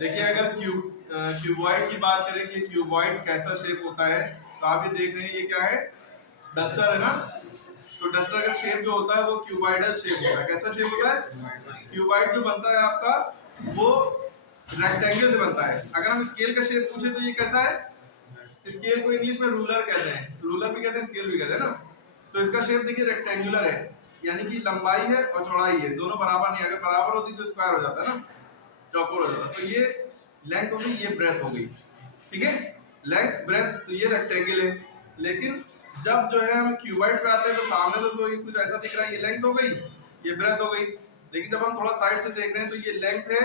देखिए अगर क्यूबॉइड की बात करें कि क्यूबॉइड कैसा शेप होता है, तो आप ये देख रहे हैं ये क्या है, डस्टर है ना। तो डस्टर का शेप जो होता है वो क्यूबॉइडल शेप होता है। कैसा शेप होता है? क्यूबॉइड जो बनता है आपका वो रेक्टेंगल से बनता है। अगर हम स्केल का शेप पूछे तो ये कैसा है? स्केल को इंग्लिश में रूलर कहते हैं, रूलर भी कहते हैं, स्केल भी कहते हैं ना। तो इसका शेप देखिए रेक्टेंगुलर है, यानी कि लंबाई है और चौड़ाई है, दोनों बराबर नहीं। अगर बराबर होती तो स्क्वायर हो जाता है ना, चौकोर हो जाता। तो ये लेंथ हो गई, ये ब्रेथ हो गई, ठीक है, लेंथ ब्रेथ। तो ये रेक्टेंगल है। लेकिन जब जो है हम क्यूबॉइड पे आते हैं तो सामने तो कुछ ऐसा दिख रहा है, ये लेंथ हो गई, ये ब्रेथ हो गई। लेकिन जब हम थोड़ा साइड से देख रहे हैं तो ये लेंथ है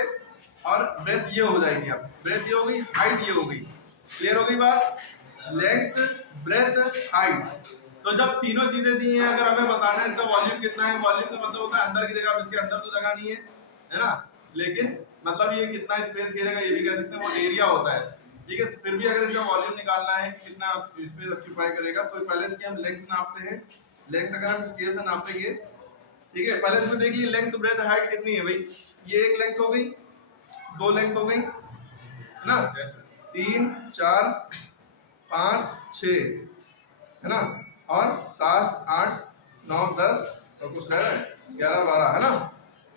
और ब्रेथ ये हो जाएगी। अब ब्रेथ ये हो गई, हाइट ये हो गई। क्लियर हो गई बात? Length, breadth, height. तो जब तीनों चीजें दी हैं, अगर हमें बताना है इसका वॉल्यूम कितना है, वॉल्यूम का मतलब होता है अंदर की जगह। अब इसके अंदर तो जगह नहीं है ना, लेकिन मतलब ये कितना स्पेस घेरेगा ये भी कह सकते हैं, वो एरिया होता है, ठीक है। फिर भी अगर इसका वॉल्यूम निकालना है कि कितना स्पेस ऑक्यूपाई करेगा, तो पहले इसकी हम लेंथ नापते हैं। लेंथ अगर हम स्केल से नापेंगे, ठीक है, पहले इसमें देख लीजिए लेंथ, ब्रेथ, हाइट कितनी है भाई। ये एक लेंथ हो गई, दो लेंथ हो गई है ना, 3 4 5 6 है ना, और 7 8 9 10 और कुछ रह रहा है 11 12 है ना।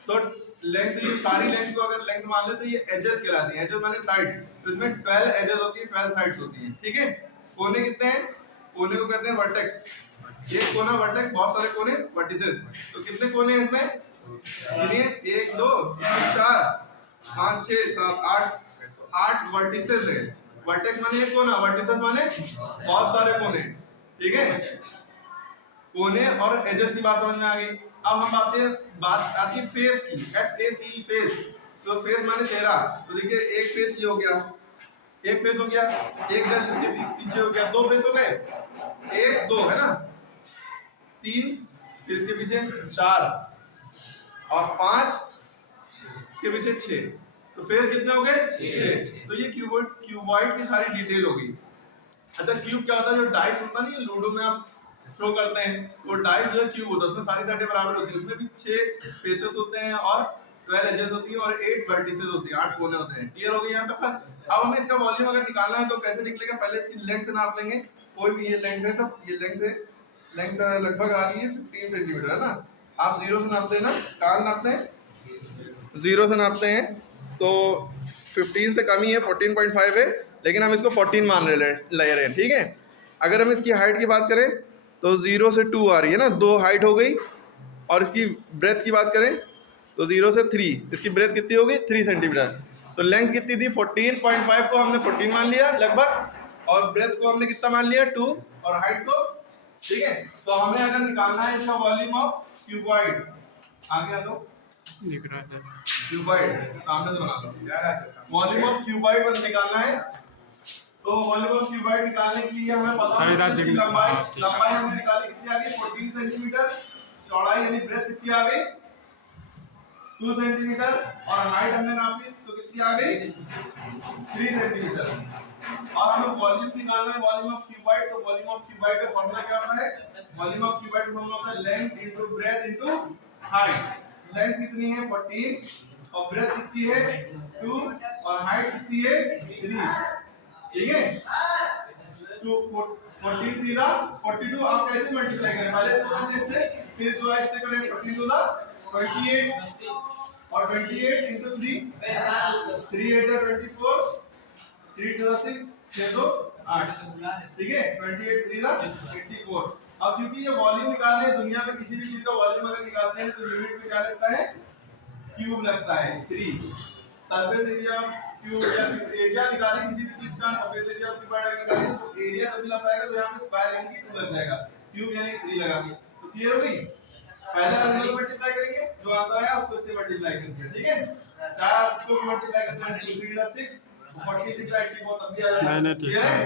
तो लेंथ, ये सारी लेंथ को अगर लेंथ मान ले तो ये एजेस कहलाती है। एजेस माने साइड। तो इसमें 12 एजेस होती है, 12 साइड्स होती हैं, ठीक है। कोने कितने हैं? कोने को कहते हैं वर्टेक्स। एक कोना वर्टेक्स, बहुत सारे कोने वर्टिसेस। तो कितने कोने हैं इसमें? गिनिए, 1 2 3 4 5 6 7 8 8 वर्टिसेस है। वर्टेक्स माने एक कोना, वर्टिसेस माने बहुत सारे कोने, ठीक है। कोने और एजेस की बात समझ में आ गई। अब हम बात आती है फेस की, FACE फेस। तो फेस माने चेहरा। तो देखिए एक फेस ये हो गया, एक फेस हो गया, एक जस्ट इसके पीछे हो गया, दो फेस हो गए, 1 2 है ना, 3, फिर इसके पीछे 4 और 5, इसके पीछे 6। तो फेस कितने हो गए? 6। तो ये क्यूबॉइड की सारी डिटेल हो गई। अच्छा, क्यूब क्या होता है? जो डाइस होता नहीं है लूडो में आप थ्रो करते हैं, वो डाइस जो है क्यूब होता है, उसमें सारी साइडें बराबर होती है। उसमें भी 6 फेसेस होते हैं और 12 एजेस होती है और 8 वर्टिसेस होती है, 8 कोने होते हैं। क्लियर हो गई यहाँ तक? अब हमें इसका वॉल्यूम अगर निकालना है तो कैसे निकलेगा? पहले इसकी लेंथ नाप लेंगे। कोई भी ये लेंथ है, सब ये लेंथ है, लेंथ लगभग आ रही है 15 सेंटीमीटर है ना। आप 0 से नापते हैं ना, कहाँ नापते हैं? 0 से नापते हैं तो 15 से कम ही है, 14.5 है, लेकिन हम इसको 14 मान ले रहे हैं, ठीक है। अगर हम इसकी हाइट की बात करें तो 0 से 2 आ रही है ना, 2 हाइट हो गई। और इसकी ब्रेथ की बात करें तो 0 से 3, इसकी ब्रेथ कितनी हो गई? 3 सेंटीमीटर। तो लेंथ कितनी थी? 14.5 को हमने 14 मान लिया लगभग, और ब्रेथ को हमने कितना मान लिया? 2, और हाइट को, ठीक है। तो हमें अगर निकालना है इसका वॉल्यूम ऑफ क्यूबॉइड, आगे आ दो, क्यूबॉइड सामने से बना लो। वॉल्यूम ऑफ क्यूबॉइड निकालना है, तो वॉल्यूम ऑफ क्यूबॉइड निकालने के लिए हमें पता है इसकी लंबाई हमने निकाली, कितनी आ गई? 14 सेंटीमीटर। चौड़ाई यानी ब्रेथ कितनी आ गई? 2 सेंटीमीटर। और हाइट हमने नापी तो कितनी आ गई? 3 सेंटीमीटर। और हमें वॉल्यूम निकालना है, वॉल्यूम ऑफ क्यूबॉइड। तो वॉल्यूम ऑफ क्यूबॉइड का फार्मूला क्या होता है? वॉल्यूम ऑफ क्यूबॉइड का फार्मूला होता है length into breadth into height. Length कितनी है? 14, और ब्रेथ कितनी है? 2, और हाइट कितनी है? 3, ठीक है। तो 43 दा 42 आप कैसे मल्टीप्लाई करें? पहले इससे, फिर इससे करें 42 दा 28, और 28 into 3 3 8 24, 3 2 6 6 2 8, ठीक है। 28 3 दा 84। अब क्योंकि ये वॉल्यूम निकालने हैं, दुनिया में किसी भी चीज का वॉल्यूम अगर निकालते हैं तो यूनिट में क्या लगता है? क्यूब लगता है, 3। सरफेस एरिया क्यूब या एरिया निकालें किसी भी चीज का, सरफेस एरिया ऑफ क्यूबॉइड निकालें तो एरिया तभी लग पाएगा तो यहां पे स्क्वायर यानी कि 2 लग जाएगा, क्यूब यानी 3 लगाएंगे। तो क्लियर हो गई? पहले हम लोग मल्टीप्लाई करेंगे, जो आंसर आया उसको इससे मल्टीप्लाई करेंगे, ठीक है। चाहे आप इसको मल्टीप्लाई करते हैं 3 6 46 84 तब भी आ जाएगा। क्लियर है?